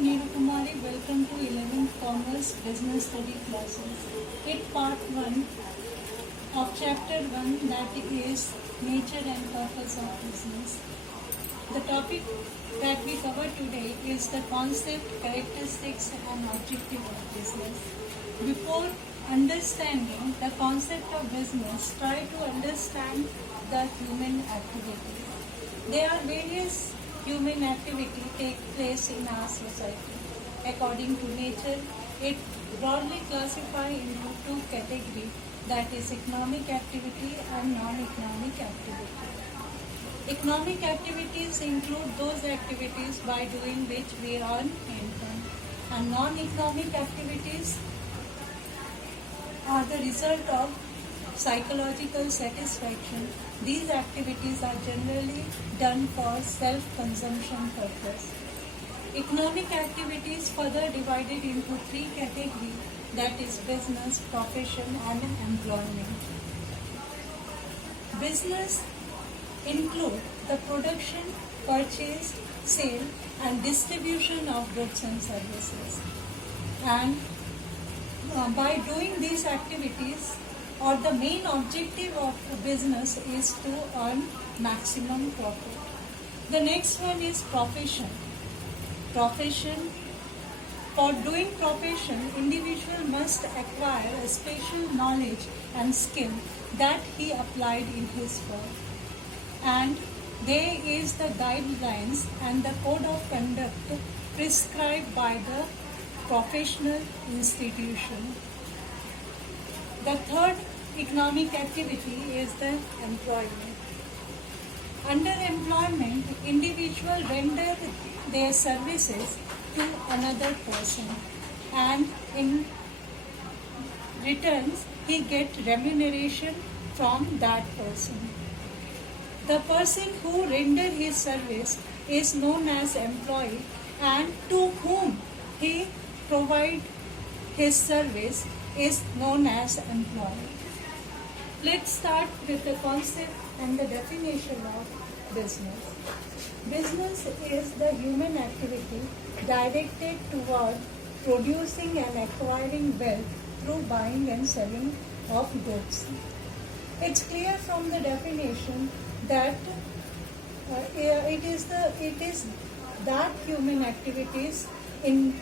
Neeru Kumari. Welcome to 11th Commerce Business Study classes. In part 1 of chapter 1, that is nature and purpose of business. The topic that we cover today is the concept, characteristics and objective of business. Before understanding the concept of business, try to understand the human activity. There are various human activity take place in our society. According to nature, it broadly classified into two categories, that is economic activity and non-economic activity. Economic activities include those activities by doing which we earn income, and non-economic activities are the result of psychological satisfaction. These activities are generally done for self-consumption purpose. Economic activities further divided into three categories, that is business, profession and employment. Business include the production, purchase, sale and distribution of goods and services. And by doing these activities, or the main objective of the business is to earn maximum profit. The next one is profession. Profession. For doing profession, individual must acquire a special knowledge and skill that he applied in his work. And there is the guidelines and the code of conduct prescribed by the professional institution. The third economic activity is the employment. Under employment, individuals render their services to another person, and in returns he gets remuneration from that person. The person who renders his service is known as employee, and to whom he provides his service is known as employee. Let's start with the concept and the definition of business. Business is the human activity directed toward producing and acquiring wealth through buying and selling of goods. It's clear from the definition that it is that human activities in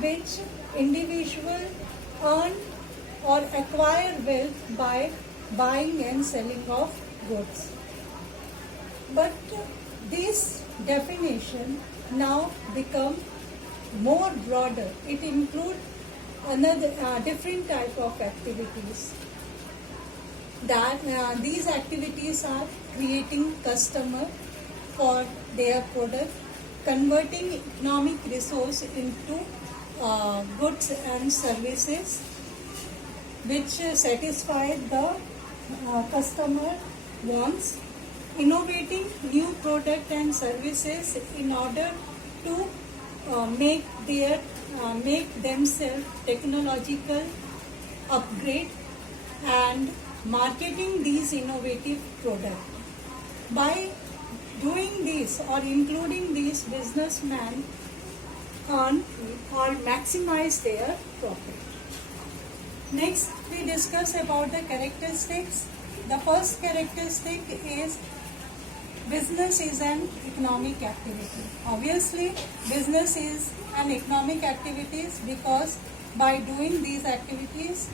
which individuals earn or acquire wealth by buying and selling of goods. But this definition now become more broader. It includes another different type of activities. That these activities are creating customer for their product, converting economic resource into goods and services which satisfy the customer wants, innovating new product and services in order to make themselves technological upgrade, and marketing these innovative products. By doing this or including these, businessmen earn or maximize their profit. Next, we discuss about the characteristics. The first characteristic is business is an economic activity. Obviously, business is an economic activity because by doing these activities,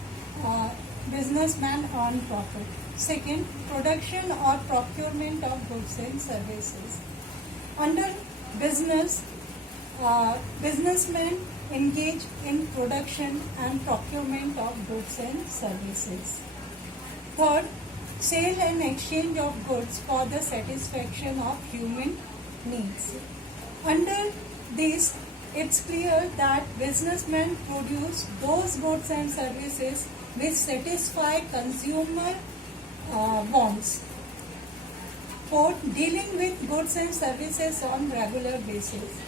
businessmen earn profit. Second, production or procurement of goods and services. Under business, businessmen engage in production and procurement of goods and services. Third, sale and exchange of goods for the satisfaction of human needs. Under this, it's clear that businessmen produce those goods and services which satisfy consumer wants. Fourth, dealing with goods and services on regular basis.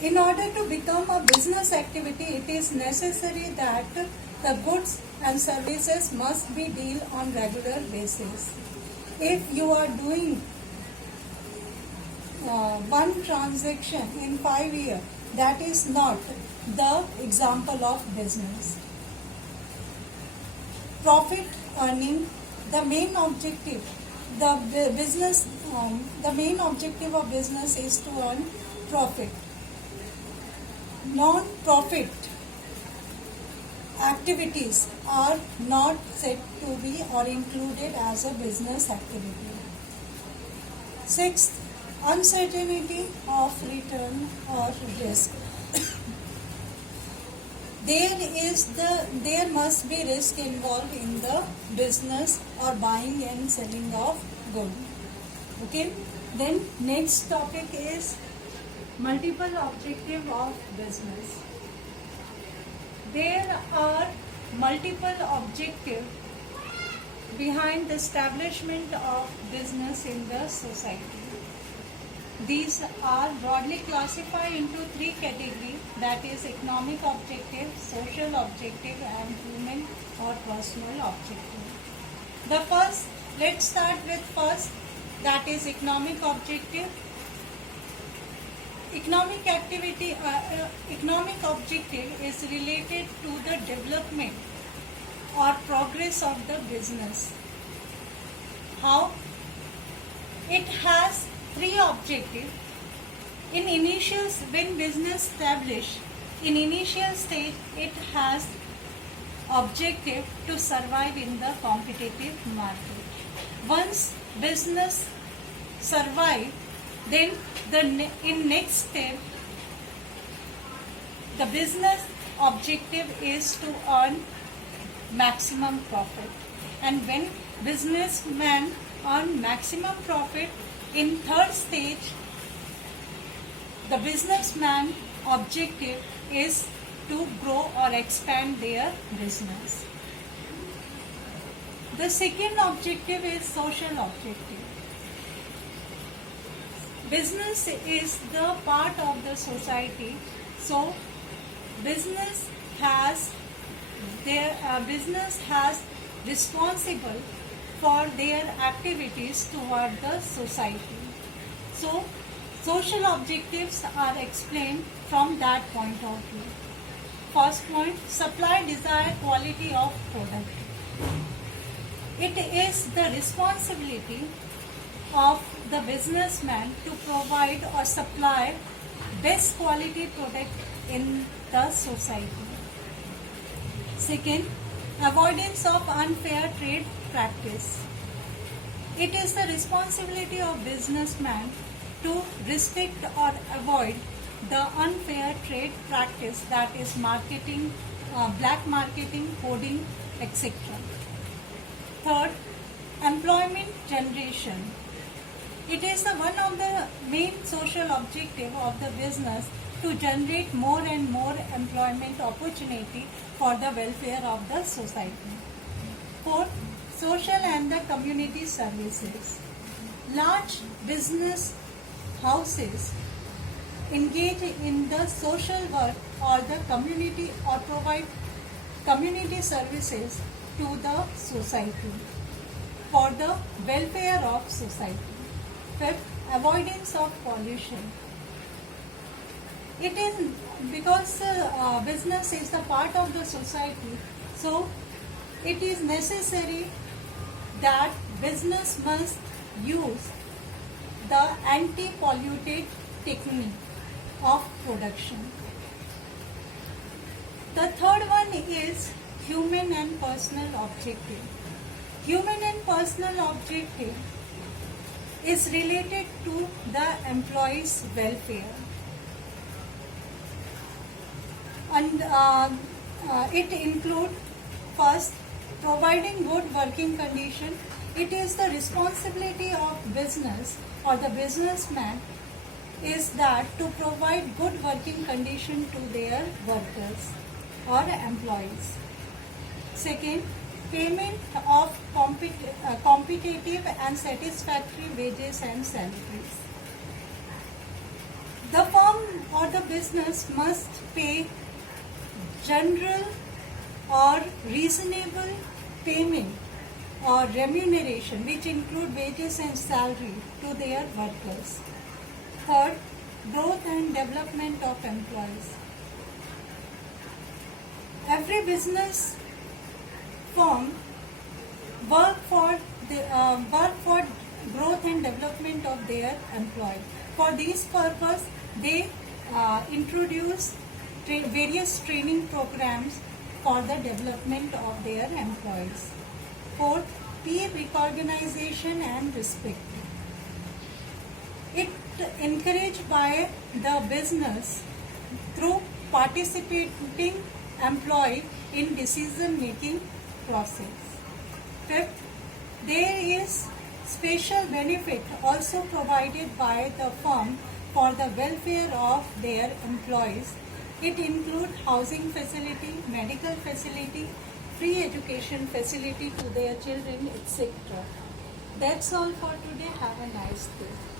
In order to become a business activity, it is necessary that the goods and services must be dealt on regular basis. If you are doing one transaction in 5 years, that is not the example of business. Profit earning, the main objective, the main objective of business is to earn profit. Non-profit activities are not said to be or included as a business activity. Sixth, uncertainty of return or risk. There must be risk involved in the business or buying and selling of goods. Okay. Then next topic is multiple objective of business. There are multiple objectives behind the establishment of business in the society. These are broadly classified into 3 categories, that is economic objective, social objective and human or personal objective. The first, let's start with first, that is economic objective. Economic objective is related to the development or progress of the business. How? It has 3 objectives. When business established, in initial stage, it has objective to survive in the competitive market. Once business survive, then in next step, the business objective is to earn maximum profit. And when businessman earn maximum profit, in third stage, the businessman objective is to grow or expand their business. The second objective is social objective. Business is the part of the society, so business has responsible for their activities toward the society. So social objectives are explained from that point of view. First point, supply desired quality of product. It is the responsibility of the businessman to provide or supply best quality product in the society. Second, avoidance of unfair trade practice. It is the responsibility of businessman to restrict or avoid the unfair trade practice, that is marketing, black marketing, hoarding, etc. Third, employment generation. It is one of the main social objective of the business to generate more and more employment opportunity for the welfare of the society. Fourth, social and the community services. Large business houses engage in the social work or the community or provide community services to the society for the welfare of society. Fifth, avoidance of pollution. It is because business is the part of the society, so it is necessary that business must use the anti-polluted technique of production. The third one is human and personal objective. Human and personal objective is related to the employees' welfare. And it includes first, providing good working condition. It is the responsibility of business or the businessman is that to provide good working condition to their workers or employees. Second, payment of competitive and satisfactory wages and salaries. The firm or the business must pay general or reasonable payment or remuneration which include wages and salary to their workers. Third, growth and development of employees. Every business firm work for growth and development of their employee. For this purpose, they introduce various training programs for the development of their employees. Fourth, peer recognition and respect. It encouraged by the business through participating employee in decision making process. Fifth, there is special benefit also provided by the firm for the welfare of their employees. It includes housing facility, medical facility, free education facility to their children, etc. That's all for today. Have a nice day.